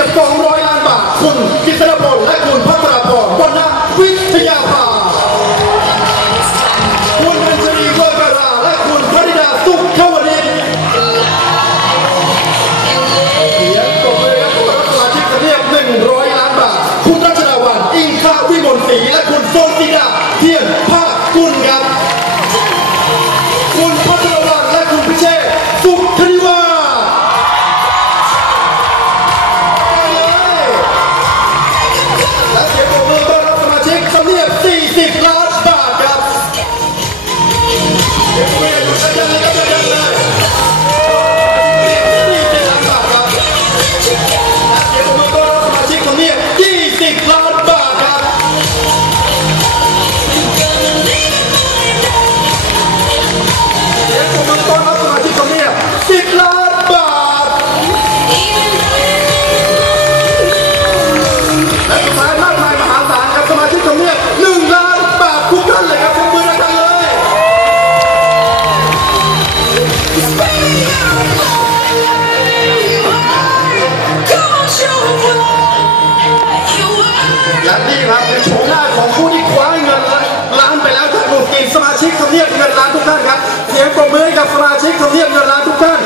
ยบ200ล้านบาท คุณกิษณพลและคุณพัทรพรวรรณวิทยาภาคุณอัญชลีกอกราและคุณพริดาสุขขวรินเสียงตบมือครับผู้รับสมาชิกเรียบ100 ล้านบาท คุณรัชดาวันอิงข้าวิมลศรีและคุณโซนติดา เป็นโฉมหน้าของผู้ที่คว้าเงินล้านไปแล้วจากหนุ่มกีสมาชิกทำเนียบเงินล้านทุกท่านครับเสียงปรบมือให้กับสมาชิกทำเนียบเงินล้านทุกท่าน